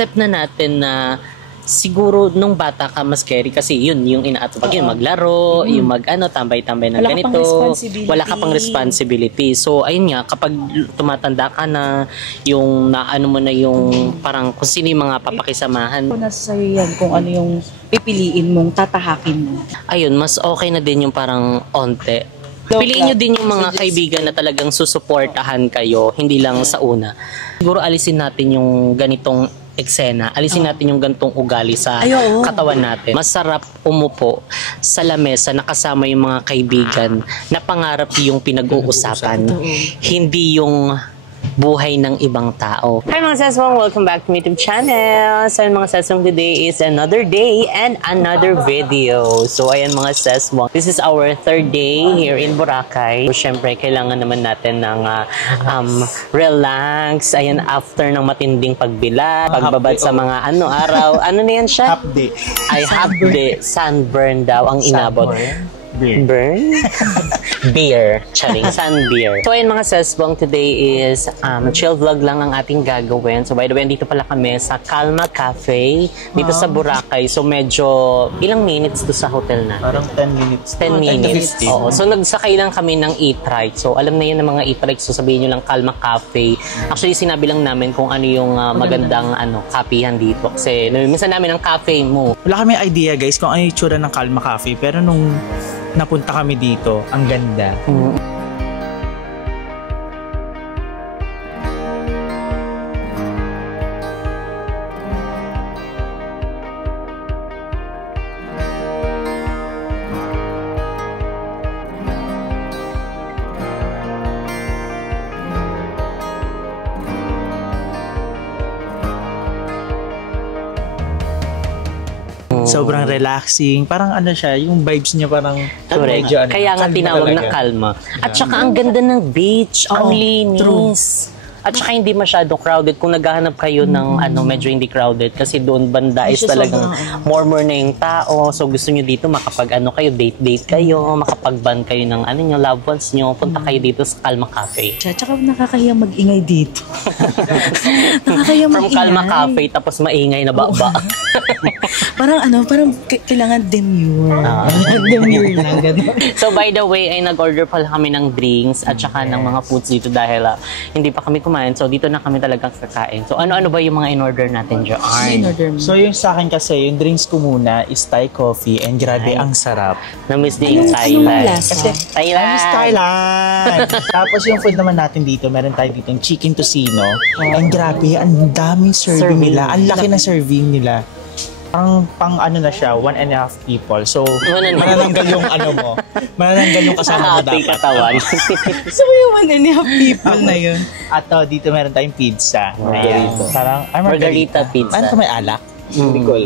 accept na natin na siguro nung bata ka mas scary kasi yun yung inaatupag yun, maglaro, yung tambay-tambay ng ganito, wala ka pang responsibility. So ayun nga, kapag tumatanda ka na, yung naano mo na yung parang kung sino yung mga papakisamahan. Nasa sa'yo yan kung ano yung pipiliin mong tatahakin mo. Ayun, mas okay na din yung parang onte. Piliin nyo din yung mga kaibigan na talagang susuportahan kayo, hindi lang sa una. Siguro alisin natin yung ganitong eksena, alisin natin yung gantong ugali sa katawan natin. Masarap umupo sa lamesa na kasama yung mga kaibigan na pangarap yung pinag-uusapan, hindi yung buhay ng ibang tao. Hi mga saswang! Welcome back to my YouTube channel. So mga saswang, today is another day and another video. So ayan mga saswang, this is our third day here in Boracay. So syempre kailangan naman natin ng relax. Ayan, after ng matinding pagbilad, pagbabad sa mga araw. Ano na yan siya? Half day. Ay, half day. Sunburn daw ang inabot. Burn? Beer. Charing. Sun beer. So ayun mga sasbong, today is chill vlog lang ang ating gagawin. So by the way, dito pala kami sa Calma Cafe dito sa Boracay. So medyo ilang minutes to sa hotel na? Parang 10 minutes. 10 minutes. Oo. So nagsakay lang kami ng e-trike. So alam na yan ng mga e-trike. So sabihin nyo lang Calma Cafe. Actually sinabi lang namin kung ano yung magandang kapihan dito. Kasi minsan namin ang cafe mo. Wala kami idea guys kung ano yung itsura ng Calma Cafe. Pero nung napunta kami dito, ang ganda. Sobrang relaxing. Parang ano siya, yung vibes niya parang... Correct. Kaya nga tinawag na Calma. At saka ang ganda ng beach. Ang linis. At saka hindi masyado crowded. Kung naghahanap kayo ng medyo hindi crowded, kasi doon banda is talagang more na yung tao. So gusto nyo dito makapag kayo, date kayo, makapag-band kayo ng nyo, loved ones nyo, punta kayo dito sa Calma Cafe. Tsaka nakakahiya mag-ingay dito. Nakakahiya mag-ingay. From Calma Cafe, tapos maingay na baba. parang kailangan demure. Demure lang. So by the way, ay nag-order pala kami ng drinks at saka ng mga foods dito dahil hindi pa kami kumain. So dito na kami talagang kakain. So ano ba yung mga in-order natin dyan? So yung sa akin kasi, yung drinks ko muna is Thai coffee and grabe ang sarap. Na-miss din yung Thailand. Thailand! Tapos yung food naman natin dito, meron tayo dito yung chicken tocino. And grabe, ang daming serving nila. Ang laki na serving nila. Pang na siya, 1.5 people. So, manananggal yung manananggal yung kasama mo dapat. Katawan. So, yung 1.5 people na yun. At dito meron tayong pizza. Margarita. Parang, margarita pizza. Ano may alak?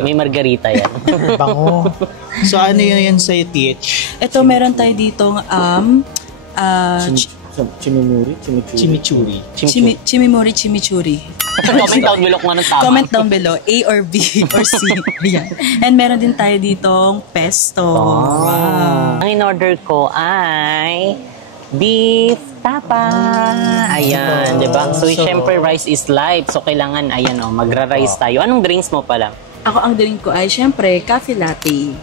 May margarita yan. Bango. So, ano yun sa'yo, Teach? Ito, meron tayo ditong chimichurri. Chimichurri. Comment down below kung anong tama. Comment down below, A or B or C. Ayan. And meron din tayo ditong pesto. Wow. Ang in-order ko ay beef tapa. Ayan, di ba? So, syempre, rice is life. So, kailangan, magra-rice tayo. Anong drinks mo pala? Ako, ang drink ko ay, syempre, coffee latte.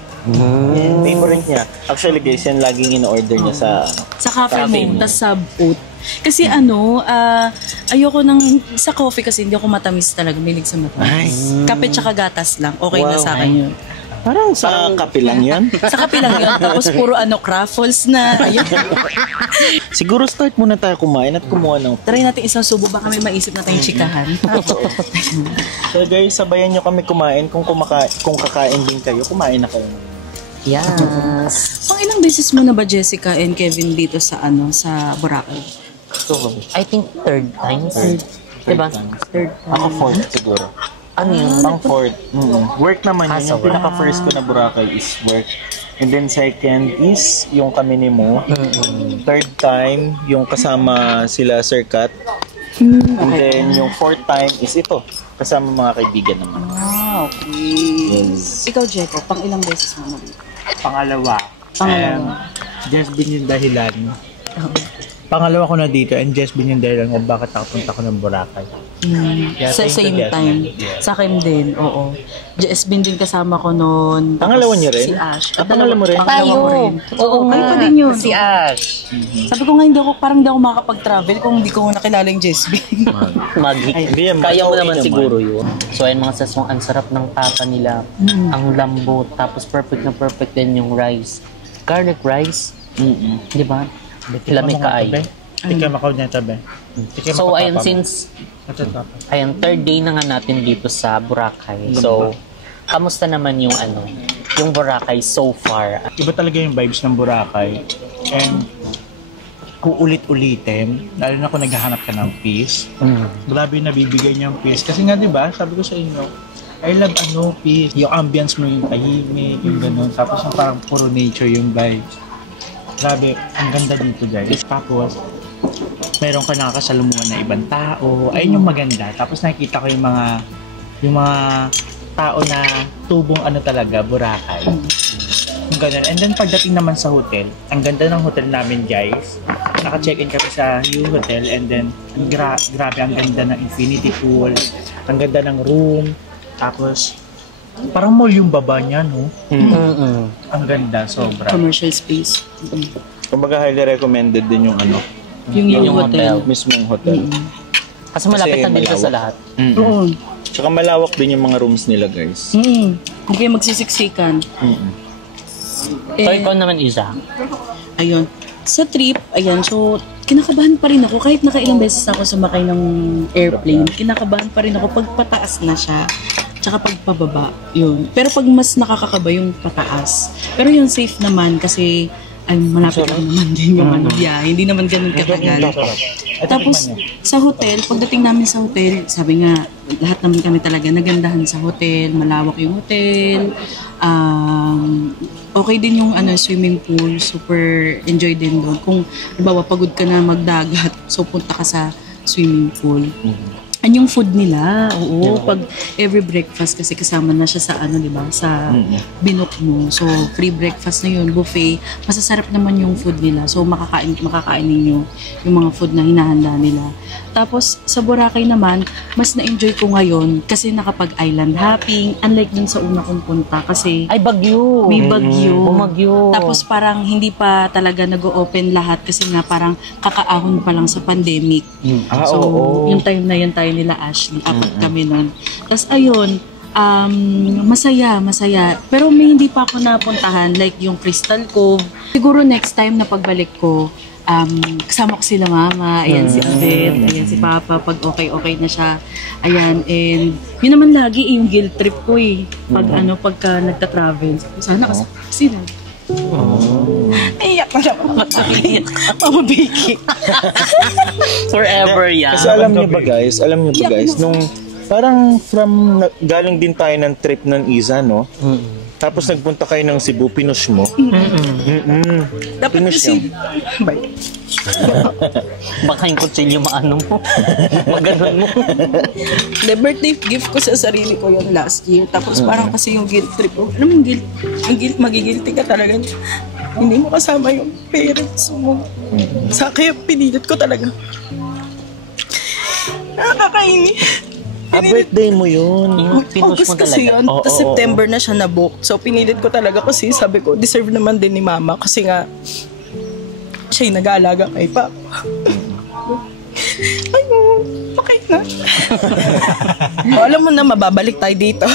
Favorite niya. Actually, guys, yan laging in-order niya sa cafe mo, tas sa oat. Kasi ayoko sa coffee kasi hindi ako matamis talaga. Milig sa matamis. Kape tsaka gatas lang. Okay na sa akin yun. Parang sa kape lang yan? Sa kape lang yun. Tapos puro craffles na. Ayun. Siguro start muna tayo kumain at kumuha ng... Try natin isang subo. Baka may maisip na tayong chikahan. So guys, sabayan nyo kami kumain. Kung kakain din kayo, kumain na kayo. Yes. Pang ilang beses mo na ba, Jessica and Kevin, dito sa sa Boracay? I think third time. Diba? Third time. Ako fourth siguro. Ano yun? Pang fourth. Work naman yun. Yung pinaka-first ko na Boracay is work. And then second is yung kami ni Mo. Third time, yung kasama sila Sir Kat. And then yung fourth time is ito. Kasama mga kaibigan naman. Okay. Yes. Ikaw, Jeko, pang ilang beses mo na dito? Pangalawa. Just din yung dahilan. pangalawa ko na dito, and just bin yung dahilan kung bakit ako punta ko ng Boracay. Yeah, Sa thank same you, time. Jasmine. Sa akin din, oo. Jasmine din kasama ko noon. Tapos Pangalawa niyo rin? Si Ash. Pangalawa mo rin? Pangalawa ko rin. Oo Kayo nga. pa din yun. Si Ash. Sabi ko nga, parang hindi ako makakapag-travel kung hindi ko nakilala yung Jasmine. Hindi yan, Kaya mo okay naman naman. siguro yun. So ayun mga sasong, ang sarap ng tapa nila. Ang lambot. Tapos perfect na perfect din yung rice. Garlic rice. Di ba? Lamig ka ay. Tikim ako niya tabi. So ayun, since ayun, third day na nga natin dito sa Boracay. So, kamusta naman yung yung Boracay so far? Iba talaga yung vibes ng Boracay. And kung ulit-ulitin, lalo na kung naghahanap ka ng peace, grabe yung nabibigay niyang peace. Kasi nga, di ba, sabi ko sa inyo, I love peace. Yung ambience mo, yung tahimik, yung ganun. Tapos yung parang puro nature yung vibes. Grabe, ang ganda dito guys. Tapos, meron ka nakakasalumuhan na ibang tao. Ayun yung maganda. Tapos nakikita ko yung mga tao na tubong talaga, Boracay. Yung ganun. And then pagdating naman sa hotel, ang ganda ng hotel namin guys. Naka-check-in kami sa new hotel and then grabe ang ganda ng infinity pool. Ang ganda ng room. Tapos parang mall yung baba niya, no? Ang ganda, sobra. Commercial space. Kumbaga highly recommended din yung Yung hotel. mismong hotel. Kasi malapit Kasi na dito malawak. sa lahat. Oo. Tsaka malawak din yung mga rooms nila, guys. Kung kayo magsisiksikan. So ikaw naman, Isa. Ayun. Sa trip, ayan, so kinakabahan pa rin ako kahit nakailang beses ako sumakay ng airplane. Kinakabahan pa rin ako pag pataas na siya. Tsaka pag pababa, yun. Pero pag mas nakakakaba yung pataas. Pero yun safe naman kasi ay malapit lang naman din yung biyahe. Hindi naman ganun katagal. Tapos sa hotel, pagdating namin sa hotel, sabi nga, lahat naman kami talaga nagandahan sa hotel, malawak yung hotel. Okay din yung swimming pool, super enjoy din doon. Kung halimbawa pagod ka na magdagat, so punta ka sa swimming pool. Yung food nila, oo, pag every breakfast kasi kasama na siya sa di ba, sa binook mo. So, free breakfast na yun, buffet. Masasarap naman yung food nila. So, makakain ninyo yung mga food na hinahanda nila. Tapos, sa Boracay naman, mas na-enjoy ko ngayon kasi nakapag-island hopping. Unlike dun sa una kong punta kasi Ay, bagyo. may bagyo. Bumagyo. Tapos parang hindi pa talaga nag-open lahat kasi nga parang kakaahon pa lang sa pandemic. So, yung time na yun tayo nila Ashley, apat kami nun. Tapos ayun, masaya. Pero may hindi pa ako napuntahan, like yung Crystal Cove. Siguro next time na pagbalik ko, kasama ko sila mama, ayan si Abet, ayan si Papa, pag okay na siya. Ayan, and yun naman lagi yung guilt trip ko pag pagka nagta-travel. Sana kasama sila. Iyak na siya. Mama Vicky. Forever yan. Kasi alam niyo ba guys, nung parang galing din tayo ng trip ng Isa, no? Tapos nagpunta kayo ng Cebu, pinush mo. Dapat Pinush kasi... Baka yung kutsilyo maano mo. Maganon mo. The birthday gift ko sa sarili ko yun last year. Tapos parang kasi yung guilt trip ko. Alam mo yung guilt, magigilty ka talaga. Hindi mo kasama yung parents mo. Sa kaya pinilit ko talaga. Nakakainis. Birthday mo yun. Pinush August mo kasi talaga. yun. Tapos September na siya na-book. So, pinilit ko talaga kasi sabi ko, deserve naman din ni Mama kasi nga, siya yung nag-aalaga kay Papa. Ay, okay na. Alam mo na, mababalik tayo dito.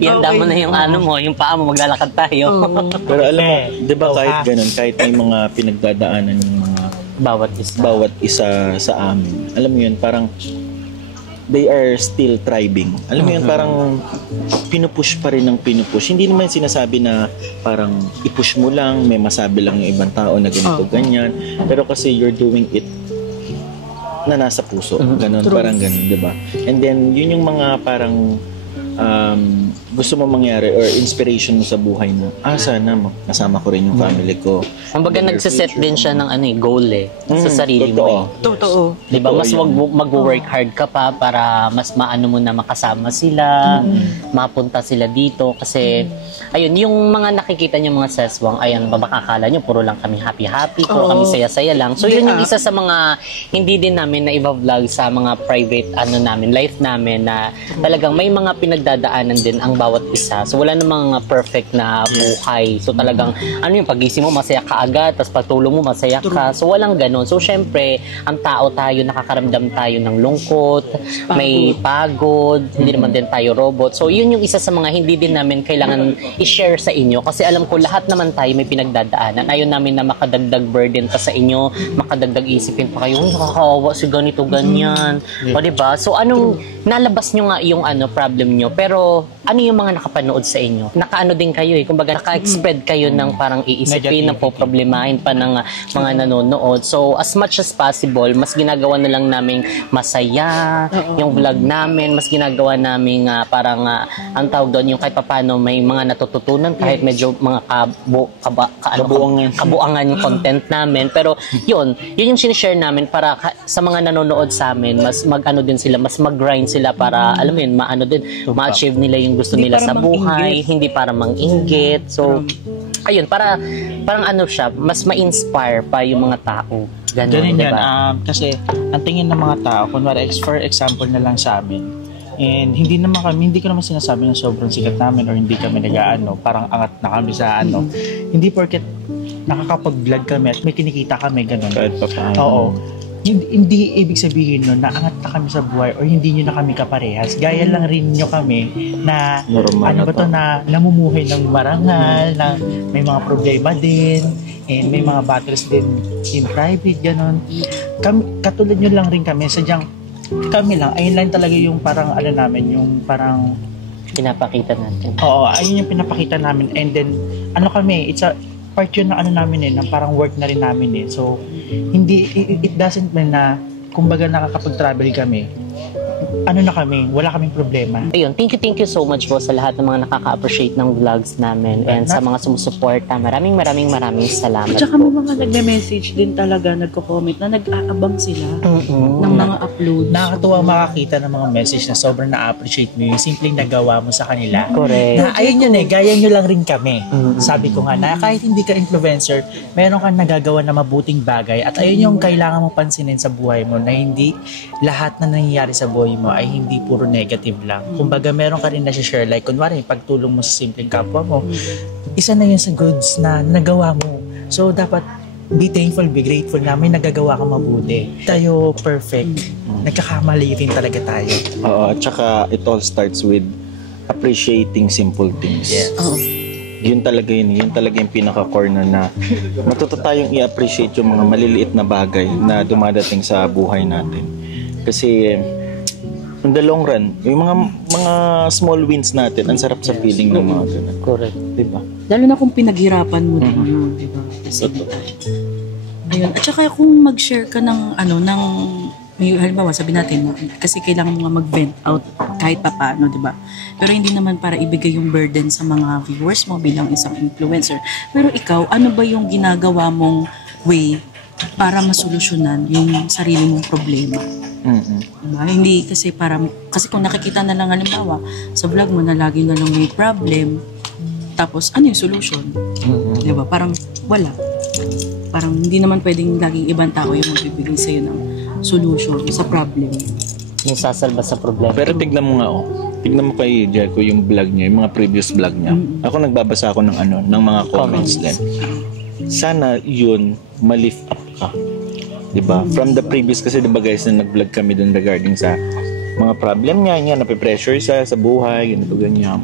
Yan mo na yung yung paa mo, maglalakad tayo. Pero alam mo, di ba kahit ganun, kahit may mga pinagdadaanan ng mga bawat isa sa amin, alam mo yun, parang they are still thriving. Alam mo yun, parang pinupush pa rin ng pinupush. Hindi naman sinasabi na parang ipush mo lang, may masabi lang yung ibang tao na ganito, ganyan. Pero kasi you're doing it na nasa puso. Ganun, parang ganun, di ba? And then, yun yung mga parang gusto mo mangyari or inspiration mo sa buhay mo, sana kasama ko rin yung family ko. Kumbaga nagsiset din siya ng goal sa sarili mo. Totoo. Diba? Mas wag mag-work hard ka pa para mas maano mo na makasama sila, mapunta sila dito. Kasi, ayun, yung mga nakikita niyo mga seswang, ayun, babakakala niyo, puro lang kami happy-happy, puro kami saya-saya lang. So, yun yung isa sa mga hindi din namin na i-vlog sa mga private, namin, life namin na talagang may mga pinagdadaanan din ang bawat isa. So, wala namang perfect na buhay. So, talagang, yung pagising mo, masaya ka agad, tapos pagtulog mo, masaya ka. So, walang ganon. So, syempre, ang tao tayo, nakakaramdam tayo ng lungkot, may pagod, hindi naman din tayo robot. So, yun yung isa sa mga hindi din namin kailangan i-share sa inyo. Kasi alam ko, lahat naman tayo may pinagdadaanan. Ayaw namin na makadagdag burden pa sa inyo, makadagdag isipin pa kayo, nakakawawa si ganito, ganyan. O, diba? So, anong, nalabas nyo nga yung problem nyo, pero ano yung mga nakapanood sa inyo? Nakaano din kayo kumbaga naka-spread kayo ng parang iisipin, ng poproblemahin pa ng mga nanonood. So, as much as possible, mas ginagawa na lang namin masaya yung vlog namin, mas ginagawa namin parang ang tawag doon, yung kahit paano may mga natututunan, kahit medyo mga kabuangan yung content namin. Pero yun yung sinishare namin para sa mga nanonood sa amin, mas mag-ano din sila, mas mag-grind sila para, alam mo yun, ma-achieve nila yung gusto nila sa buhay, hindi para mang-inggit. So, ayun, parang siya, mas ma-inspire pa yung mga tao. Ganun diba? yan. Kasi, ang tingin ng mga tao, kunwari, for example na lang sa amin, and hindi ko naman sinasabi na sobrang sikat namin or hindi kami parang angat na kami sa hindi porket nakakapag-vlog kami at may kinikita kami, ganun. Kahit pa paano. Oo. Hindi ibig sabihin nun na angat na kami sa buhay or hindi nyo na kami kaparehas. Gaya lang rin nyo kami na normal na namumuhay ng marangal, na may mga problema din, and may mga battles din in private, gano'n. Katulad nyo lang rin kami, sadyang kami lang, ayun lang talaga yung parang namin, yung parang pinapakita natin. Oo, ayun yung pinapakita namin, and then kami, it's a part yun na namin na parang work na rin namin so it doesn't mean na kumbaga nakakapag-travel kami, wala kaming problema. Ayun, thank you so much po sa lahat ng mga nakaka-appreciate ng vlogs namin and sa mga sumusuporta. Maraming salamat. At saka may mga nagme-message din talaga, nagko-comment na nag-aabang sila ng mga uploads. Nakakatuwa makakita ng mga message na sobrang na-appreciate mo yung simpleng nagawa mo sa kanila. Correct. Na ayun yun gaya nyo lang rin kami. Sabi ko nga na kahit hindi ka influencer, meron kang nagagawa na mabuting bagay at ayun yung kailangan mo pansinin sa buhay mo, na hindi lahat na nangyayari sa buhay mo ay hindi puro negative lang. Kumbaga meron ka rin na share, like kunwari pagtulong mo sa simpleng kapwa mo, isa na yun sa goods na nagawa mo. So dapat be thankful, be grateful na may nagagawa kang mabuti. Tayo perfect. Nagkakamali rin talaga tayo. Oo, at saka it all starts with appreciating simple things. Yes. Yun talaga yung pinaka-core na matuto tayong i-appreciate yung mga maliliit na bagay na dumadating sa buhay natin. Kasi in the long run, yung mga small wins natin, ang sarap sa feeling ng mga ganun. Correct. Diba? Lalo na kung pinaghirapan mo din yun, diba? Kasi, ayun. At saka kung mag-share ka ng halimbawa, sabi natin, kasi kailangan mo nga mag-vent out kahit pa paano, diba? Pero hindi naman para ibigay yung burden sa mga viewers mo bilang isang influencer. Pero ikaw, ano ba yung ginagawa mong way para masolusyonan yung sarili mong problema? Diba? Hindi kasi kung nakikita na lang halimbawa sa vlog mo na lagi na lang may problem, tapos ano yung solution? Diba? Parang wala. Parang hindi naman pwedeng laging ibang tao yung magbibigay sa'yo ng solution sa problem. Yung sasalba sa problema. Pero tignan mo nga tignan mo kay Jericho yung vlog niya, yung mga previous vlog niya. Ako nagbabasa ako ng ng mga comments din. Sana yun ma-lift up ka. Diba? From the previous, kasi diba guys, na nag-vlog kami dun regarding sa mga problem niya, nape-pressure siya sa buhay, ganyan.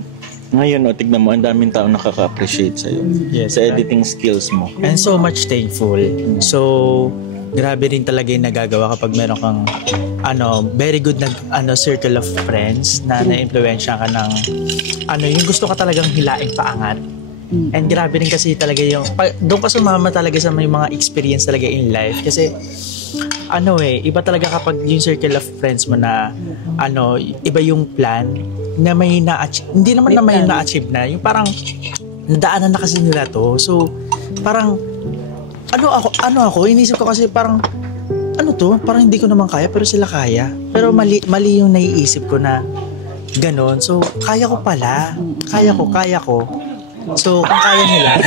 Ngayon, tignan mo, ang daming tao nakaka-appreciate sa'yo. Yes, sa editing skills mo. And so much thankful. So, grabe rin talaga yung nagagawa kapag meron kang very good na circle of friends na na-influensya ka ng yung gusto ka talagang hilaing paangat. And grabe rin kasi talaga yung doon ka sumama talaga sa may mga experience talaga in life kasi iba talaga kapag yung circle of friends mo na iba yung plan na may na-achieve. Hindi naman na may na-achieve na, yung parang nadaanan na kasi nila to. So, parang inisip ko kasi parang parang hindi ko naman kaya pero sila kaya. Pero mali yung naiisip ko na ganon. So, kaya ko pala. Kaya ko. So, kung kaya nila,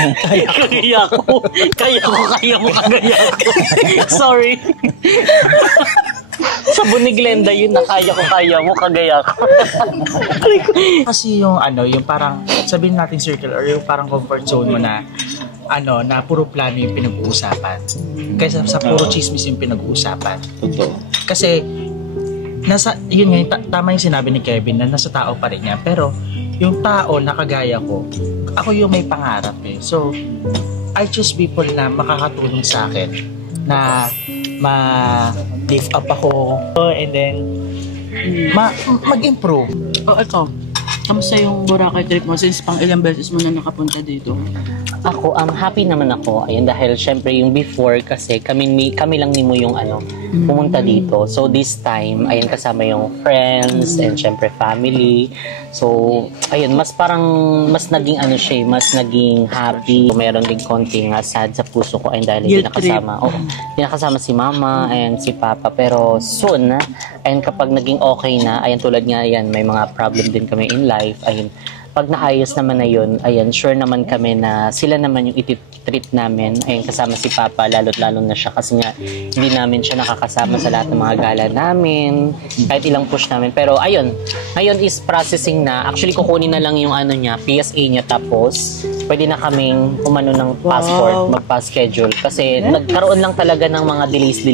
Kaya mo, kagaya ko. Sorry. Sabon ni Glenda yun na kaya mo, kagaya ko. kasi yung parang sabihin natin circle or yung parang comfort zone mo na na puro plano yung pinag-uusapan. Kaysa sa puro chismis yung pinag-uusapan. Totoo. Kasi yun nga, tama yung sinabi ni Kevin na nasa tao pa rin niya. Pero yung tao na kagaya ko, ako yung may pangarap eh. So, I choose people na makakatulong sa akin na ma-lift up ako and then mag-improve. Ikaw, kamusta yung Boracay trip mo since pang ilang beses mo na nakapunta dito? Ako, happy naman ako. Ayun, dahil syempre yung before kasi kami lang ni mo yung pumunta dito. So this time, ayun, kasama yung friends and syempre family. So, ayun, mas naging mas naging happy. Meron din konting sad sa puso ko ayun dahil hindi nakasama si mama and si papa. Pero soon, ayun, kapag naging okay na, ayun, tulad nga yan, may mga problem din kami in life. Ayun, pag naayos naman na yun, ayan, sure naman kami na sila naman yung iti-treat namin. Ayun, kasama si Papa, lalo na siya. Kasi nga, hindi namin siya nakakasama sa lahat ng mga gala namin. Kahit ilang push namin. Pero ayun, ngayon is processing na. Actually, kukunin na lang yung PSA niya. Tapos, pwede na kaming ng passport, magpa-schedule. Kasi nagkaroon lang talaga ng mga delays.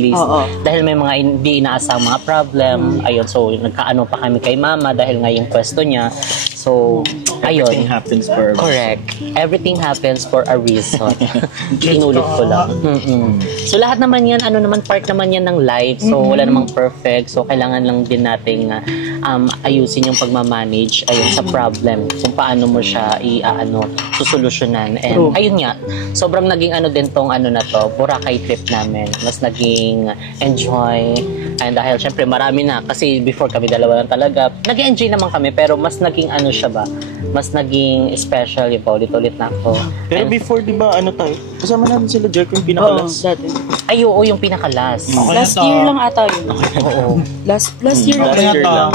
Dahil may mga hindi inaasang mga problem. Ayun, so nagkaano pa kami kay Mama dahil nga yung pwesto niya. So, Everything happens for a reason. Correct. Everything happens for a reason. Inulit ko lang. So, lahat naman yan, part naman yan ng life. So, wala namang perfect. So, kailangan lang din nating ayusin yung pagmamanage sa problem. Kung paano mo siya susolusyonan. And, ayun nga, sobrang naging din tong na to, Boracay trip namin. Mas naging enjoy. And dahil, syempre, marami na. Kasi before kami dalawa lang talaga. Nag-enjoy naman kami, pero mas naging siya ba? Mas naging special yung ulit-ulit na ako. Pero before, di ba, tayo? Kasama natin sila, Jerk, yung pinakalas. Dati. Ay, oo, yung pinakalas. Last year lang ata yun. Oo. Last year lang.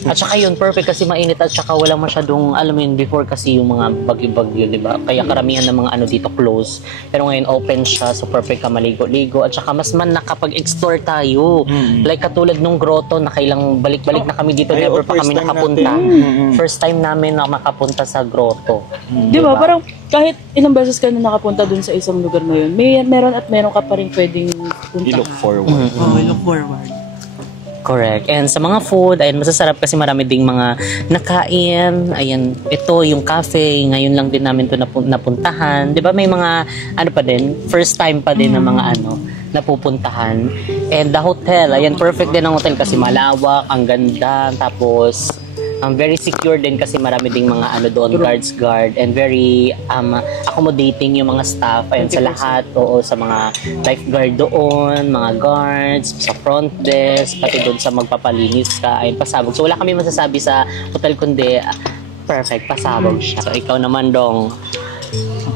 At saka yun, perfect kasi mainit at saka walang masyadong, alam mo yun, before kasi yung mga bagyo-bagyo, di ba? Kaya karamihan ng mga dito close. Pero ngayon open siya, so perfect ka maligo-ligo. At saka mas nakapag-explore tayo. Like katulad nung grotto, nakailang balik-balik na kami dito, never pa kami nakapunta. First time namin na makapunta sa grotto. Di ba? Parang kahit ilang beses ka na nakapunta dun sa isang lugar na yun, meron ka pa rin pwedeng puntahan. I-look forward. I-look forward. Correct. And sa mga food, ayun, masasarap kasi marami ding mga nakain. Ayan, ito yung cafe, ngayon lang din namin ito napuntahan. Di ba may mga, pa din, first time pa din na mga napupuntahan. And the hotel, ayan, perfect din ang hotel kasi malawak, ang ganda, tapos very secure din kasi marami ding mga doon, guard and very accommodating yung mga staff ayun sa lahat, sa mga lifeguard doon, mga guards, sa front desk, pati doon sa magpapalinis ka, ayun, pasabog. So wala kami masasabi sa hotel kundi perfect, pasabog siya. So ikaw naman, Dong.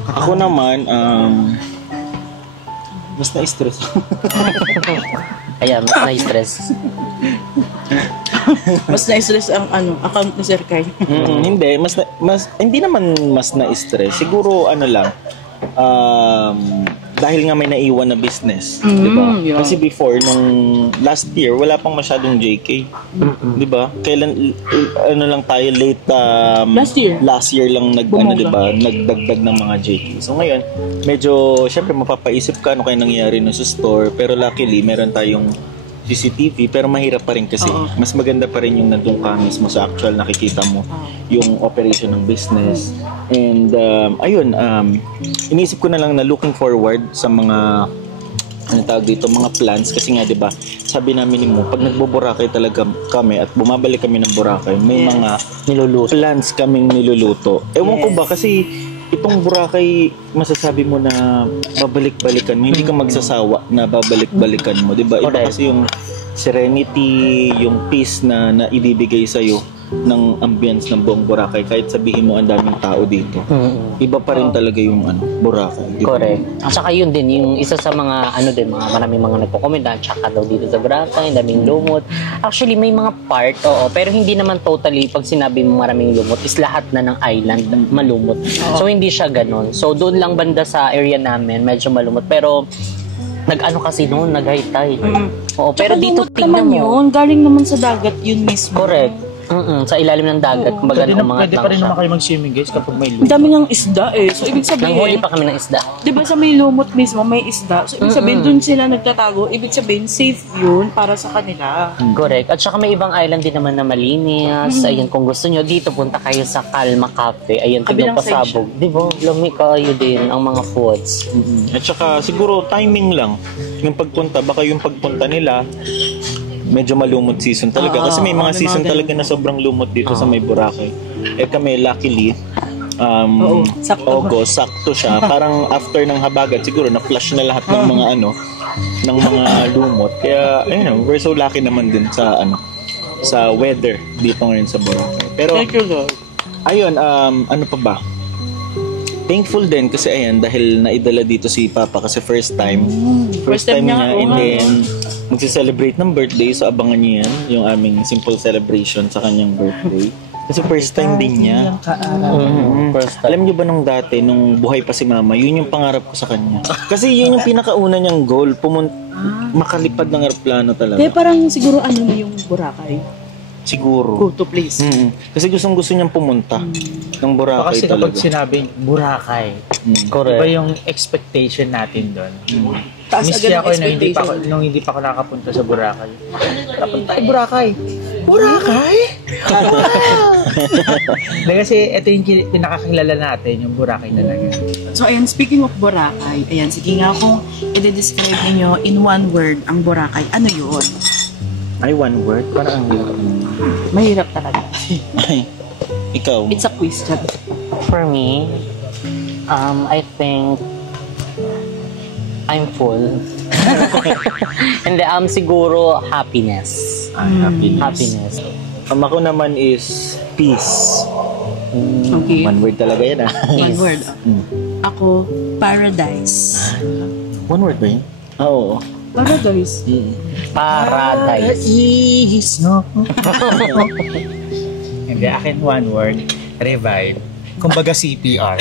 Ako naman, mas na-stress. Ayan, mas na-stress. Mas na-stress ang account ni Sir Kai. Hindi, hindi naman mas na-stress. Siguro lang, dahil nga may naiwan na business, di ba? Yeah. Kasi before, nung last year, wala pang masyadong JK. Di ba? Kailan, lang tayo late, last year lang di ba? Nagdagdag ng mga JK. So ngayon, medyo, syempre mapapaisip ka ano kaya nangyayari no sa store, pero luckily, meron tayong CCTV, pero mahirap pa rin kasi mas maganda pa rin yung nandun ka mismo sa actual nakikita mo yung operation ng business. And ayun, iniisip ko na lang na looking forward sa mga mga plans kasi nga 'di ba sabi namin ni Mo pag nagbo-Boracay talaga kami at bumabalik kami ng Boracay may mga plans kaming niluluto. Ewan ko ba kasi itong Boracay, masasabi mo na babalik-balikan mo, hindi ka magsasawa na babalik-balikan mo, 'di ba? Iba Correct. kasi yung serenity, yung peace na ibibigay sa ng ambience ng buong Boracay, kahit sabihin mo ang daming tao dito. Iba pa rin talaga yung Boracay. Di ba? Correct. At saka yun din, yung isa sa mga, maraming mga nagpo-comment na tsaka daw dito sa Boracay, daming lumot. Actually, may mga part, oo, pero hindi naman totally, pag sinabi mo maraming lumot, is lahat na ng island malumot. So, hindi siya ganun. So, doon lang banda sa area namin, medyo malumot. Pero, nag-ano kasi noon, nag-high tide. Oo, pero Tsaka dito lumot tingnan naman mo. yun, galing naman sa dagat yun mismo. Correct. Sa ilalim ng dagat, kumbaga umangat Pwede lang pa rin siya. naman kayo mag-swimming guys kapag may Ang lumot. dami ng isda eh. So, ibig Nanghuli sabihin, pa kami ng isda. di ba sa may lumot mismo, may isda. So, ibig sabihin, dun sila nagtatago. Ibig sabihin, safe yun para sa kanila. Correct. At saka may ibang island din naman na malinis. Ayan, kung gusto nyo, dito punta kayo sa Calma Cafe. Ayan, tignan Kabilang pasabog. Di ba? Lami kayo din ang mga foods. At saka siguro timing lang. Yung pagpunta, baka yung pagpunta nila, medyo malumot season talaga. Kasi may mga season talaga na sobrang lumot dito sa may Boracay. Eh kami, luckily, sakto. August, sakto siya. Parang after ng habagat, siguro na-flush na lahat ng mga ng mga lumot. Kaya, ayun, we're so lucky naman din sa sa weather dito ngayon sa Boracay. Pero, Thank you, Lord. ayun, ano pa ba? Thankful din kasi ayan, dahil naidala dito si Papa kasi first time First time niya, and oo. then magsi-celebrate ng birthday, so abangan niyo yan, yung aming simple celebration sa kanyang birthday. Kasi first time din niya. First time. Alam niyo ba nung dati, nung buhay pa si Mama, yun yung pangarap ko sa kanya. Kasi yun yung pinakauna niyang goal, makalipad ng aeroplano talaga. Kaya parang siguro ano na yung Boracay. Siguro. Go to place. Kasi gusto niya pumunta ng Boracay Kasi kapag talaga. sinabing Boracay, Correct. iba yung expectation natin doon. Taas Miss agad kaya ang ako expectation. nung hindi pa ako nakapunta sa Boracay. Nakapunta tayo Boracay. Boracay? Dahil kasi ito yung pinakakilala natin, yung Boracay talaga. So ayan, speaking of Boracay, ayan, sige nga kung i-describe niyo in one word ang Boracay, ano yun? Ay, one word? Parang Mahirap talaga. ay, ikaw. It's a quiz, chat. For me, I think I'm full. And siguro happiness. Happiness. Ako naman is peace. Okay. One word talaga yan One word. Ako, paradise. One word ba yun? Oo. Paradise. Paradise. No? Hindi, akin one word, revive. Kumbaga CPR.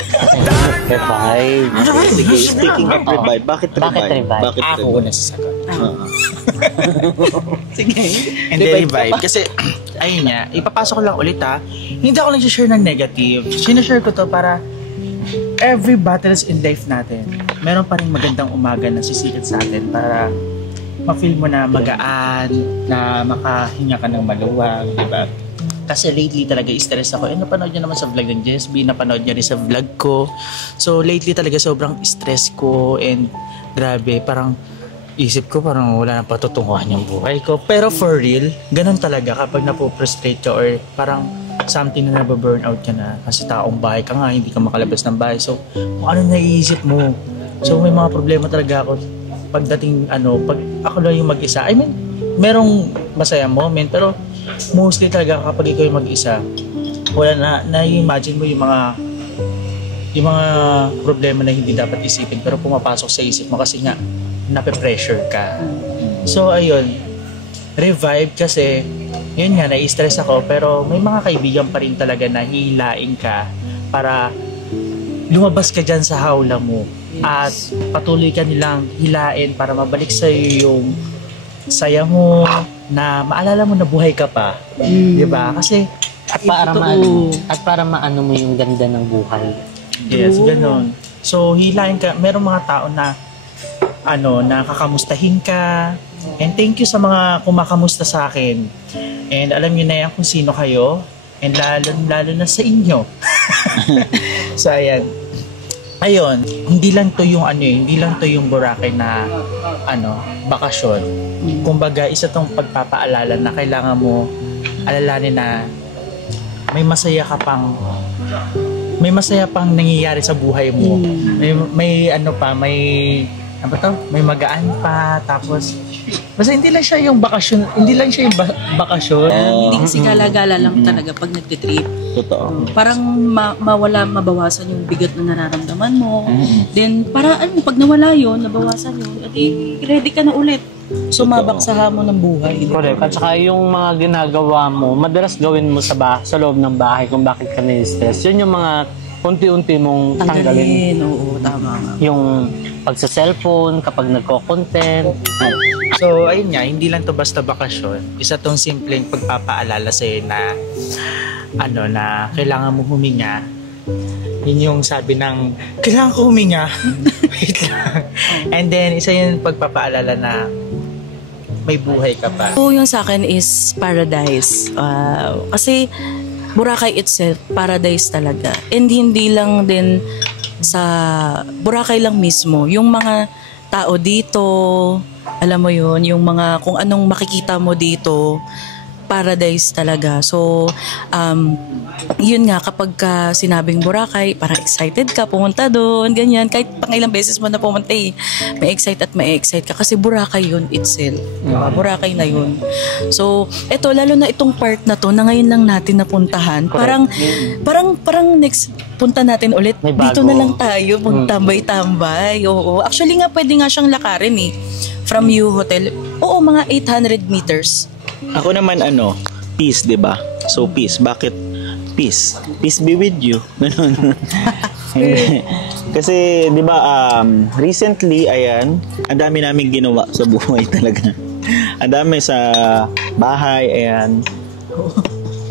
Revive. Sige, speaking of revive, bakit revive? Bakit revive? Ako na sasagot. Sige. Hindi revive. Kasi, ayun nga, ipapasok ko lang ulit hindi ako nag-share ng negative. Sinashare ko to para every battles in life natin, meron pa rin magandang umaga na sisikat sa atin para ma-feel mo na magaan, na makahinga ka ng maluwag, di ba? Kasi lately talaga stress ako. Napanood niya naman sa vlog ng JSB, napanood niya rin sa vlog ko. So lately talaga sobrang stress ko and grabe, parang isip ko parang wala nang patutunguhan yung buhay ko. Pero for real, ganun talaga kapag napo-frustrate ka or parang something na nababurn out ka na kasi taong bahay ka nga, hindi ka makalabas ng bahay. So kung ano naiisip mo. So may mga problema talaga ako pagdating pag ako lang yung mag-isa. I mean, merong masaya moment pero mostly talaga kapag ikaw yung mag-isa, wala na-imagine mo yung mga problema na hindi dapat isipin pero pumapasok sa isip mo kasi nga nape-pressure ka. So ayun, revive kasi yun nga, na-stress ako pero may mga kaibigan pa rin talaga na hihilain ka para lumabas ka dyan sa hawla mo at patuloy ka nilang hilain para mabalik sa yung saya mo na maalala mo na buhay ka pa. Di ba? Kasi para maano mo yung ganda ng buhay. yes, ganun. So hilain ka, merong mga tao na nakakamustahin ka. And thank you sa mga kumakamusta sa akin. And alam niyo na yan kung sino kayo. And lalo na sa inyo. So ayan. Ayun, hindi lang to yung Boracay na bakasyon. Kumbaga, isa tong pagpapaalala na kailangan mo alalanin na may masaya ka pang may masaya pang nangyayari sa buhay mo. May ano pa, may magaan pa, tapos basta hindi lang siya yung bakasyon, Hindi kasi gala-gala lang talaga pag nagtitrip. Totoo. Parang mabawasan yung bigat na nararamdaman mo. Then, pag nawala yun, nabawasan yun, edi ready ka na ulit. Sumabak sa hamon ng buhay. Correct. At saka yung mga ginagawa mo, madalas gawin mo sa loob ng bahay kung bakit ka na-stress. Yun yung mga unti-unti mong tanggalin. Oo, tama nga. Yung pagsa-cellphone, kapag nagko-content. So, ayun nga, hindi lang to basta bakasyon. Isa tong simpleng pagpapaalala sa'yo na na kailangan mo huminga. Yun yung sabi ng, kailangan ko huminga. Wait lang. And then, isa yung pagpapaalala na may buhay ka pa. So, yung sa akin is paradise. Kasi Boracay itself, paradise talaga. And hindi lang din sa Boracay lang mismo. Yung mga tao dito, alam mo yun, yung mga kung anong makikita mo dito, paradise talaga. So, yun nga, kapag sinabing Boracay, parang excited ka, pumunta doon, ganyan. Kahit pang-ilang beses mo na pumunta may excite at may excite ka. Kasi Boracay yun itself. Boracay na yun. So, eto, lalo na itong part na to, na ngayon lang natin napuntahan. Parang next punta natin ulit. Dito na lang tayo, magtambay-tambay. Oo. Actually nga, pwede nga siyang lakarin from U Hotel. Oo, mga 800 meters. Ako naman peace, 'di ba? So peace, bakit peace? Peace be with you. Ganun. Kasi 'di ba recently ang dami naming ginawa sa buhay talaga. Ang dami sa bahay,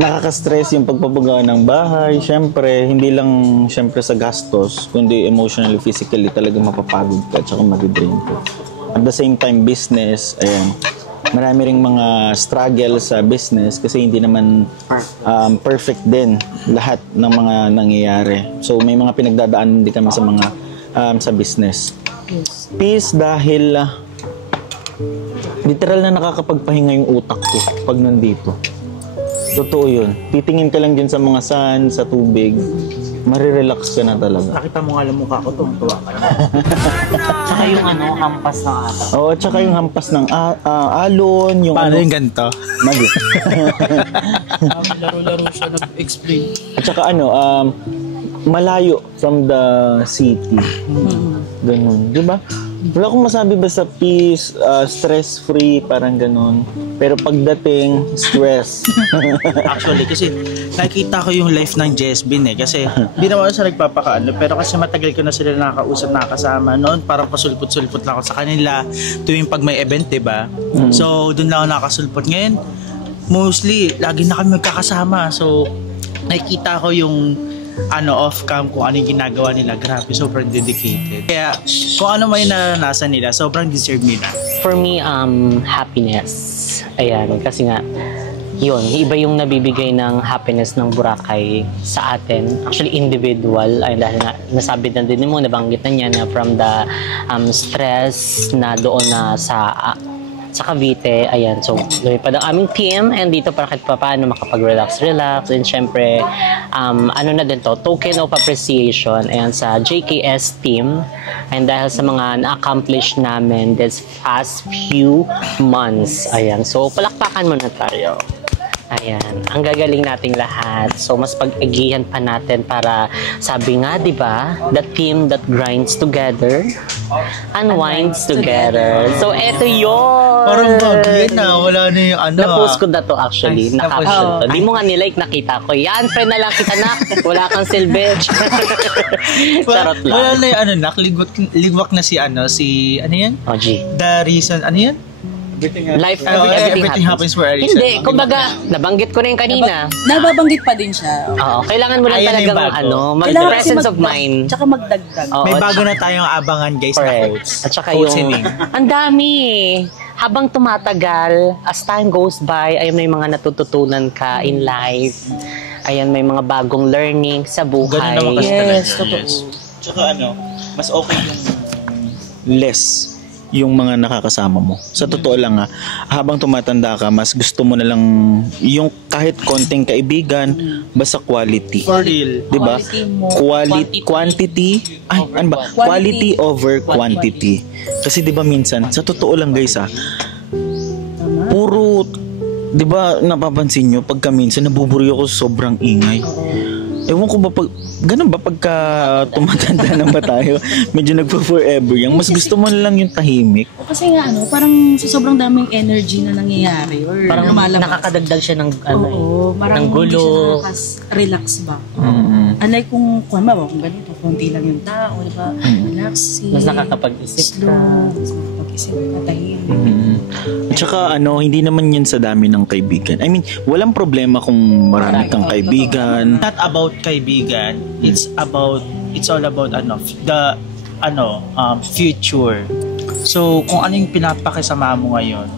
nakaka-stress yung pagpapagawa ng bahay. Syempre, hindi lang sa gastos, kundi emotionally, physically talaga mapapagod ka at saka madidrain ka. At the same time, business, marami ring mga struggle sa business kasi hindi naman perfect din lahat ng mga nangyayari. So may mga pinagdadaanan din kami sa mga sa business. Peace dahil literal na nakakapagpahinga yung utak ko pag nandito. Totoo yun. Titingin ka lang dyan sa mga sun, sa tubig, marirelax ka na talaga. Nakita mo nga lang mukha ko, tuwa ka na. Tsaka yung hampas ng alon. Oo, tsaka yung hampas ng alon, yung paano yung ganito? Magi. Laro-laro siya nag-explain. At saka malayo from the city. Ganun, di ba? Wala akong masabi basta peace, stress-free, parang ganun. Pero pagdating, stress. Actually, kasi nakikita ko yung life ng Jessbin kasi hindi naman sa nagpapakaano, pero kasi matagal ko na sila nakakausap, nakakasama noon, parang pasulpot-sulpot lang ako sa kanila tuwing pag may event, diba? So, doon lang ako nakasulpot. Ngayon, mostly, lagi na kami magkakasama. So, nakikita ko yung off-cam kung ano yung ginagawa nila. Grabe, sobrang dedicated. Kaya, kung ano may naranasan nila, sobrang deserve nila. For me, happiness. Ayan, kasi nga, yun, iba yung nabibigay ng happiness ng Boracay sa atin. Actually, individual. Ay, dahil nga, nasabi na din mo, nabanggit na niya na from the stress na doon na sa Cavite, ayan, so lumipad ang aming team and dito para kahit paano makapag-relax and syempre na din to, token of appreciation ayan sa JKS team and dahil sa mga na-accomplish namin this past few months, ayan, so palakpakan muna tayo. Ayan, ang gagaling nating lahat. So, mas pag-agihan pa natin para, sabi nga, di ba, the team that grinds together, unwinds together. So, eto yun! Parang bagay na, wala na yung Na-post ko na to actually, na-caption to. Di mo nga nilike, nakita ko. Yan, friend na lang kita, nak. Wala kang silbech. Charot lang. Wala na yung ligwak na si yan? OG. The reason, yan? Everything happens for a reason. Hindi, kumbaga, nabanggit ko na yung kanina. Nababanggit pa din siya. Oo, kailangan mo lang talagang presence of mind. Tsaka magdagdag. May bago na tayong abangan, guys, na quotes. At saka yung, ang dami. Habang tumatagal, as time goes by, ay may mga natututunan ka in life. Ayan, may mga bagong learning sa buhay. Ganun naman kasi yes, talaga. totoo. Tsaka mas okay yung less yung mga nakakasama mo. Sa totoo lang habang tumatanda ka, mas gusto mo na lang yung kahit konting kaibigan, basta quality. For real. 'Di ba? Quantity, ano ba? Quality over quantity. Kasi 'di ba minsan, sa totoo lang guys puro 'di ba napapansin nyo pagka minsan nabuburi ako sa sobrang ingay. Ewan ko ba ganun ba pagka tumatanda na ba tayo, medyo nagpo-forever yang mas gusto mo na lang yung tahimik. Kasi nga parang sa sobrang daming energy na nangyayari or Parang lumalabas. nakakadagdag siya ng parang ng hindi gulo. siya relax ba? Unlike kung ganito, konti lang yung tao, di ba? Relaxing, Mas nakakapag-isip ka. slow, mas makapag-isip ka, tahimik. At saka hindi naman yan sa dami ng kaibigan. I mean, walang problema kung marami kang kaibigan. Not about kaibigan, it's all about future. So kung ano yung pinapakisama mo ngayon,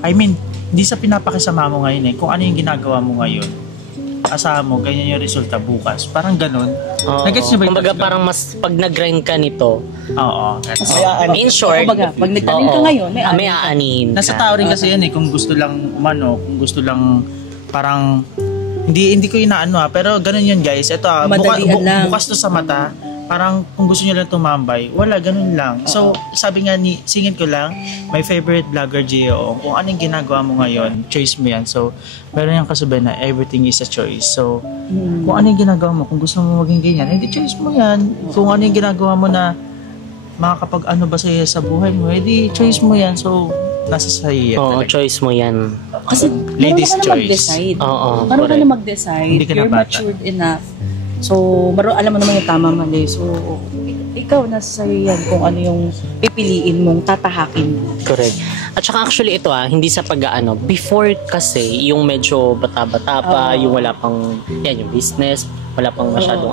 I mean, hindi sa pinapakisama mo ngayon kung ano yung ginagawa mo ngayon, asahan mo, ganyan yung resulta bukas. Parang ganun. Nag-gets nyo ba yung Kumbaga tatlo? parang mas pag nag-grind ka nito, Oo. in short, Kumbaga, pag nagtanim ka ngayon, may aanin ka. Nasa tao rin kasi yan kung gusto lang kung gusto lang parang hindi ko inaano pero ganun yun guys. Ito Madalian lang. bukas to sa mata. Parang kung gusto niyo lang tumambay, wala, ganun lang. So, sabi nga singin ko lang, my favorite vlogger Gio, kung anong ginagawa mo ngayon, choice mo yan. So, meron yung kasabihan na everything is a choice. So, kung ano yung ginagawa mo, kung gusto mo maging ganyan, hindi choice mo yan. Kung ano yung ginagawa mo na makakapag ba sa'yo sa buhay mo, hindi choice mo yan. So, nasa sa'yo yan. Oo, talaga. choice mo yan. Kasi Ladies' marunong ka na choice. mag-decide. Oo, Marunong ka correct. na mag-decide. Hindi ka na You're bata. matured enough. So, alam mo naman yung tama mali. So, ikaw nasa sa'yo yan kung ano yung pipiliin mong tatahakin mo. Correct. At saka actually ito hindi sa before kasi yung medyo bata-bata pa, yung wala pang yung business, wala pang masyadong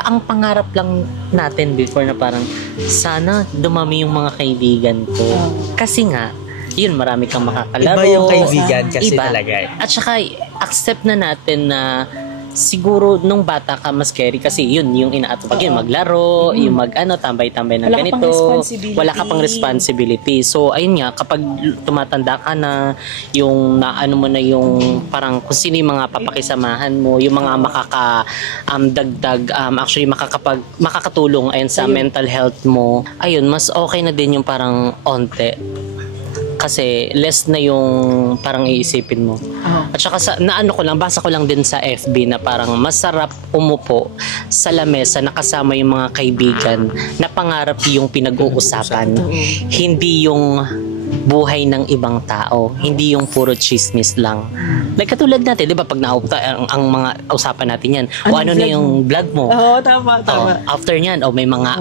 ang pangarap lang natin before na parang sana dumami yung mga kaibigan ko. Kasi nga yun, marami kang makakalaro. Iba yung kaibigan kasi Iba. talaga. At saka accept na natin na siguro nung bata ka mas scary kasi yun yung inaatupag yun, maglaro, yung tambay-tambay ng Wala ka ganito. pang responsibility. Wala ka pang responsibility. So ayun nga, kapag tumatanda ka na, yung naano mo na yung parang kung sino yung mga papakisamahan mo, yung mga dagdag actually makakatulong ayun sa mental health mo. Ayun, mas okay na din yung parang onte. Kasi less na yung parang iisipin mo. At saka basa ko lang din sa FB na parang masarap umupo sa lamesa na kasama yung mga kaibigan na pangarap yung pinag-uusapan. Hindi yung buhay ng ibang tao. Hindi yung puro chismis lang. Like katulad natin, di ba, pag ang mga usapan natin yan, ano na yung vlog mo? Oo, tama. After nyan,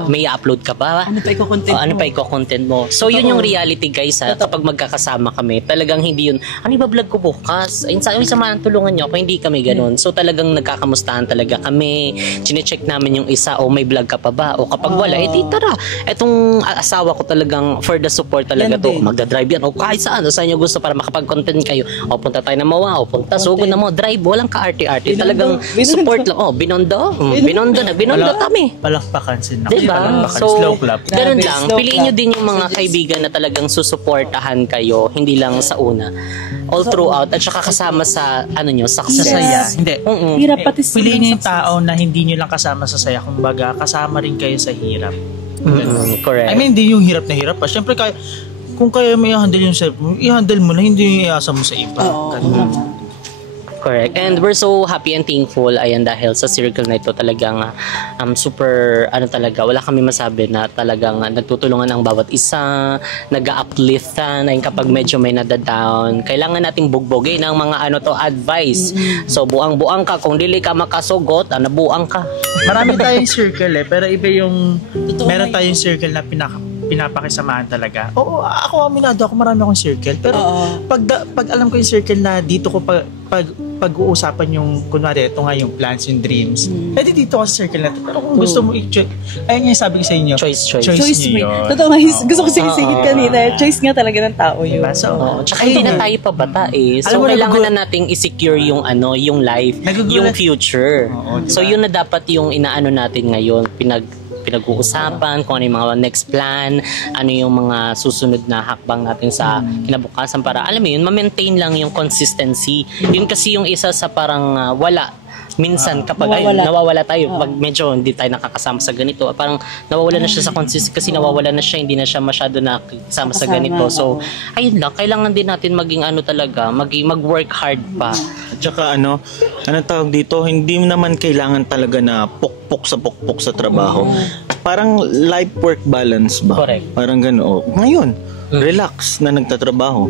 may upload ka ba? Ano pa i-content mo? Ano pa i-content mo? So, yun yung reality, guys, kapag magkakasama kami, talagang hindi yun, ano ba vlog ko bukas? Ay, samahan, tulungan nyo ako, hindi kami ganun. So, talagang nagkakamustahan talaga kami. Chine-check namin yung isa, may vlog ka pa ba? O kapag wala, di tara. Etong asawa ko talagang for the support talaga Yan to. din. Magda-drive yan. O kahit saan nyo gusto para makapag-content kayo. O punta tayo na Mawa. O punta, sugod na mo. Drive. Walang ka-arte-arte. Talagang support lang. O, binondo. Binondo kami. Palakpakan sin. Diba? So, slow clap. ganun Grabe, lang. slow Piliin nyo din yung mga kaibigan na talagang susuportahan kayo, hindi lang sa una. All throughout. At saka kasama sa, success. Sa saya. Hindi. Hirap pati Piliin yung tao na hindi nyo lang kasama sa saya. Kumbaga, kasama rin kayo sa hirap. Correct. I mean, hindi yung hirap na hirap pa. Siyempre, kung kaya mo i-handle yung self mo, i-handle mo na, hindi yung iasa mo sa iba. Correct. And we're so happy and thankful dahil sa circle na ito talagang super talaga, wala kami masabi na talagang nagtutulungan ang bawat isa, nag-upliftan ayun kapag medyo may nadadown. Kailangan nating bugbogin ng mga advice. So buang-buang ka, kung dili ka makasugot, nabuang ka. Marami tayong circle pero iba yung meron tayong circle na pinapakisamahan talaga. Oo, ako aminado ako, marami akong circle. Pero pag alam ko yung circle na dito ko pag-uusapan yung, kunwari, ito nga yung plans, yung dreams. Pwede dito ako sa circle na ito. Pero kung gusto mo ayun nga yung sabi ko sa inyo. Choice. Choice nyo mo. yun. Totoo nga, gusto ko sinisingit kanina. Choice nga talaga ng tao yun. Diba? So, Tsaka hindi na tayo pabata So Alam mo, kailangan na nating i-secure yung yung life, Nagugulat. yung future. Oo, diba? So yun na dapat yung inaano natin ngayon, pinag-uusapan, kung ano yung mga next plan, ano yung mga susunod na hakbang natin sa kinabukasan para, alam mo yun, ma-maintain lang yung consistency. Yun kasi yung isa sa parang wala. Minsan kapag nawawala tayo, pag medyo hindi tayo nakakasama sa ganito, parang nawawala na siya sa consistency kasi nawawala na siya, hindi na siya masyado nakasama sa ganito. So, ayun lang, kailangan din natin maging ano talaga, mag-work hard pa. At saka ano tawag dito, hindi naman kailangan talaga na pukpok sa trabaho. Parang life-work balance ba? Correct. Parang gano'n. Ngayon, relax na nagtatrabaho.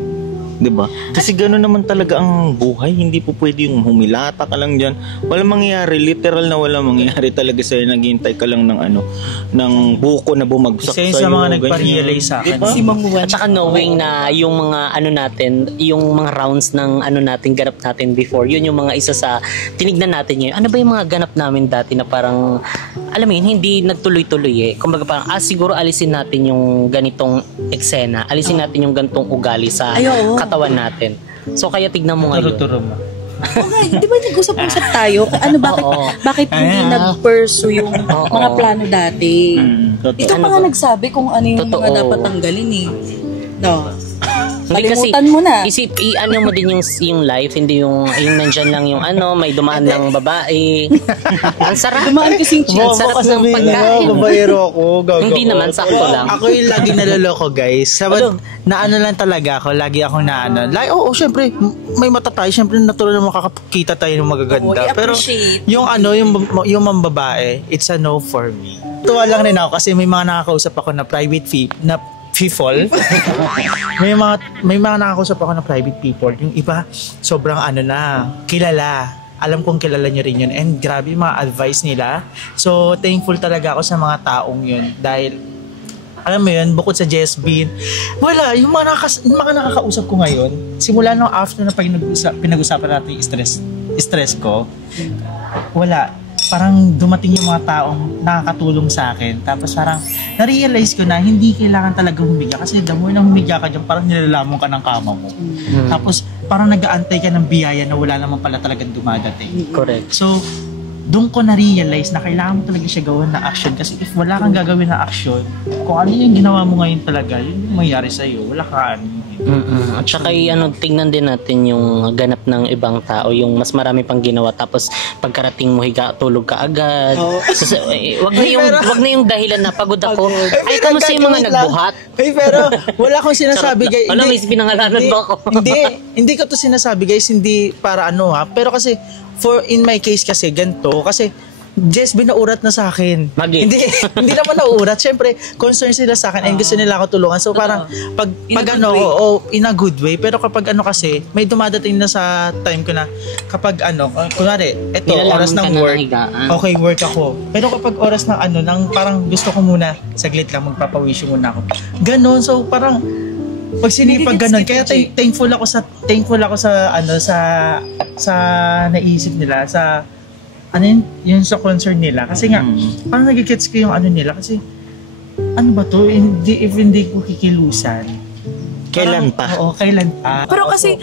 'Di ba? Kasi gano'n naman talaga ang buhay, hindi po pwede yung humilata ka lang diyan. Walang mangyayari, literal na walang mangyayari talaga sa'yo, naghihintay ka lang ng ng buko na bumagsak sa'yo. Isa sa mga nagpa-realize sa akin. Diba? Si Mang Juan. At saka knowing na yung mga natin, yung mga rounds ng natin, ganap natin before, yun yung mga isa sa tinignan natin yun. Ano ba yung mga ganap namin dati na parang, alam mo yun, hindi nagtuloy-tuloy eh. Kumbaga parang, siguro alisin natin yung ganitong eksena, alisin natin yung ganitong ugali sa katawan natin. So kaya tignan mo ngayon. Turo-turo mo. Di ba nag-usap-usap tayo? Ano, bakit hindi nag-pursue yung mga plano dati? Ikaw pa nga nagsabi kung ano yung mga dapat tanggalin eh. No. Kalimutan mo na. Ano mo din yung life, hindi yung nandyan lang yung may dumaan ng babae. Ang sarap. Dumaan kasing chill. Ang sarap ng pagkain. Babayero ako, gago. Hindi naman, sakto lang. Ako yung lagi naloloko, guys. Sabat, naano lang talaga ako. Lagi akong naano. Syempre, may mata tayo. Syempre, natural na makakakita tayo ng magaganda. Pero yung mambabae, it's a no for me. Tuwa lang rin ako kasi may mga nakakausap ako na private people. may mga nakakausap ako na private people. Yung iba, sobrang kilala. Alam kong kilala nyo rin yun. And grabe yung mga advice nila. So, thankful talaga ako sa mga taong yun. Dahil, alam mo yun, bukod sa Jess Bean, wala, yung mga nakakausap ko ngayon, simula nung after na pinag-usapan natin yung stress ko, wala. Parang dumating yung mga taong nakakatulong sa akin. Tapos parang na-realize ko na hindi kailangan talaga humiga. Kasi the more na humiga ka dyan, parang nilalamon ka ng kama mo. Tapos parang nag-aantay ka ng biyaya na wala naman pala talagang dumadating. Correct. So, doon ko na-realize na kailangan mo talaga siya gawin na action. Kasi if wala kang gagawin na action, kung ano yung ginawa mo ngayon talaga, yun yung mangyari sa'yo. Wala ka At saka tingnan din natin yung ganap ng ibang tao, yung mas marami pang ginawa tapos pagkarating mo higa tulog ka agad. Wag na yung dahilan na pagod ako. Ay kamusta yung mga nagbuhat? Pero wala akong sinasabi guys. Alam may pinangalanan ba ako? Hindi ko to sinasabi guys, hindi para pero kasi in my case kasi ganito kasi Jess, binaurat na sa akin. Hindi naman nauurat. Siyempre, concern sila sa akin and gusto nila ako tulungan. So parang pag in a good way. Pero kapag kasi, may dumadating na sa time ko na kapag kunwari, oras ng work. Okay, work ako. Pero kapag oras ng parang gusto ko muna, saglit lang, magpapawisyo muna ako. Ganon. So parang, pag sinipag ganon, kaya thankful ako sa naisip nila, sa yun sa concern nila. Kasi nga, parang nagigets ko yung nila. Kasi, ba to? Hindi ko kikilusan. Kailan pa? Oo, kailan pa. Pero kasi,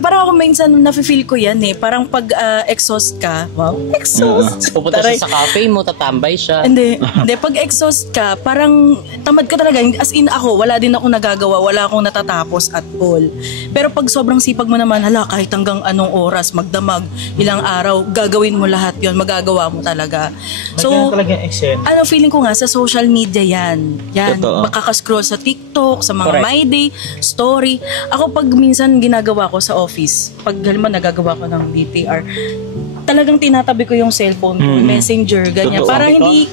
parang ako minsan nafe-feel ko yan eh. Parang pag exhaust ka, exhaust. Pupunta siya sa cafe mo, tatambay siya. Hindi, pag exhaust ka, parang tamad ka talaga. As in ako, wala din ako nagagawa, wala akong natatapos at all. Pero pag sobrang sipag mo naman, kahit hanggang anong oras, magdamag, ilang araw, gagawin mo lahat yon, magagawa mo talaga. So, feeling ko nga, sa social media yan. Makaka-scroll sa TikTok, sa mga My Day, story. Ako pag minsan ginagawa ko sa office, pag halimbawa nagagawa ko ng DTR, talagang tinatabi ko yung cellphone ko, messenger, ganyan. Para hindi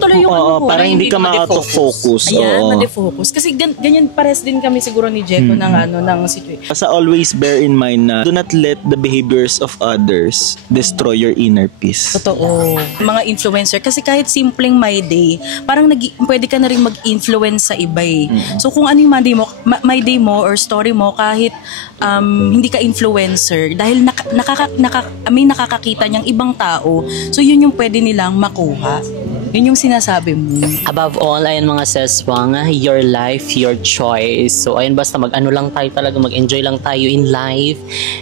tuloy yung para hindi ka ma-out-of-focus. Ma-defocus. Kasi ganyan pares din kami siguro ni Jeko ng situation. Basta always bear in mind na do not let the behaviors of others destroy your inner peace. Totoo. Mga influencer, kasi kahit simpleng My Day, parang pwede ka na rin mag-influence sa iba eh. So kung ano yung My Day mo or story mo, kahit hindi ka influencer, dahil may nakakakita niyang ibang tao, so yun yung pwede nilang makuha. Yun yung sinasabi mo. Above all, ayan mga seswang, your life, your choice. So ayun, basta mag-ano lang tayo talaga, mag-enjoy lang tayo in life.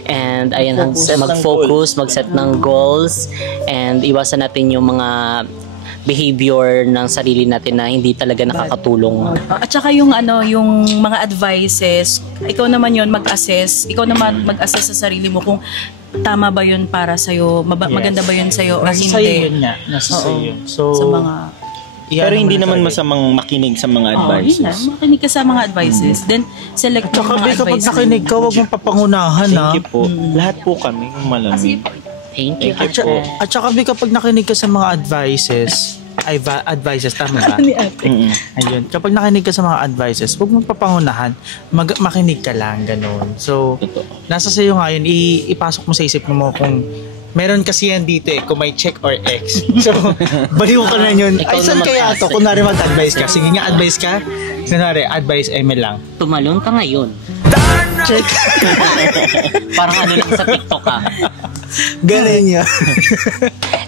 And ayan, mag-focus, mag-set ng goals. And iwasan natin yung mga behavior ng sarili natin na hindi talaga nakakatulong. At saka yung yung mga advices, ikaw naman yun mag-assess. Ikaw naman mag-assess sa sarili mo kung tama ba yun para sa'yo, maganda ba yun sa'yo or Nasa hindi. sa'yo yun nga. Nasa sa'yo yun. So, Sa mga... Pero hindi naman masamang makinig sa mga Yun na, advices. makinig ka sa mga advices. Then, select Tsaka yung mga kapag advices. nakinig ka, huwag mong papangunahan ha. Thank you po. Lahat po kami yung malamig. Thank you. At saka kapag nakinig ka sa mga advices, tama ba? Ayun. Kapag nakinig ka sa mga advices, huwag mong papangunahan. Makinig ka lang, ganun. So, nasa sa'yo nga yun, ipasok mo sa isip mo kung meron kasi yan dito kung may check or X. So, baliw ka na yun. Ay, saan kaya to? Kunwari mag-advise ka. Sige nga, advice ka. Kunwari, advice, Emil lang. Tumalon ka ngayon. Check. Parang ano lang sa TikTok Galing yun.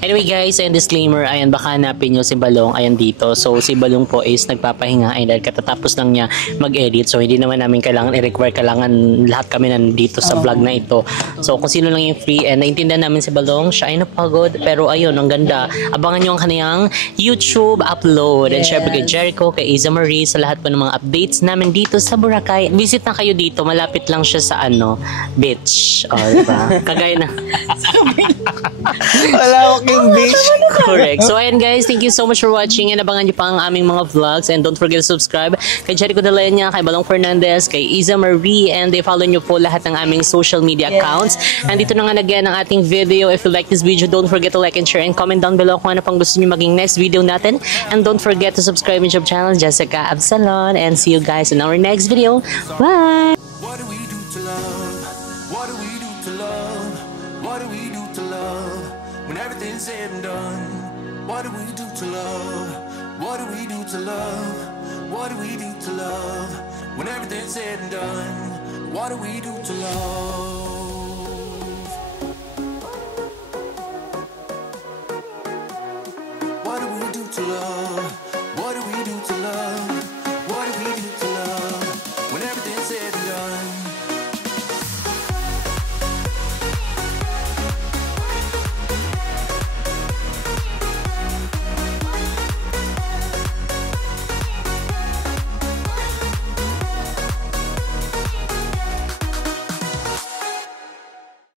Anyway guys, and disclaimer, ayan, baka hanapin nyo si Balong, ayan dito. So si Balong po is nagpapahinga, ay dahil katatapos lang niya mag-edit. So hindi naman namin kailangan i-require, kailangan lahat kami nandito sa vlog na ito. So kung sino lang yung free, and naintindihan namin si Balong, siya ay napagod. Pero ayun, ang ganda. Abangan nyo ang kaniyang YouTube upload. And syempre kay Jericho, kay Iza Marie, sa lahat po ng mga updates namin dito sa Boracay. Visit na kayo dito, malapit lang siya sa beach. O, diba? Kagaya na. Wala akong beach. Correct. So ayan guys, thank you so much for watching, and abangan nyo pa ang aming mga vlogs, and don't forget to subscribe kay Jericho De Leña, kay Balong Fernandez, kay Iza Marie, and follow nyo po lahat ng aming social media accounts. And dito na nga again ang ating video. If you like this video, don't forget to like and share and comment down below kung ano pang gusto nyo maging next video natin. And don't forget to subscribe to YouTube channel Jessica Absalon, and see you guys in our next video. Bye! What do we do to love? What do we do to love? What do we do to love? When everything's said and done, what do we do to love? What do we do to love? What do we do to love? When everything's said and done, what do we do to love?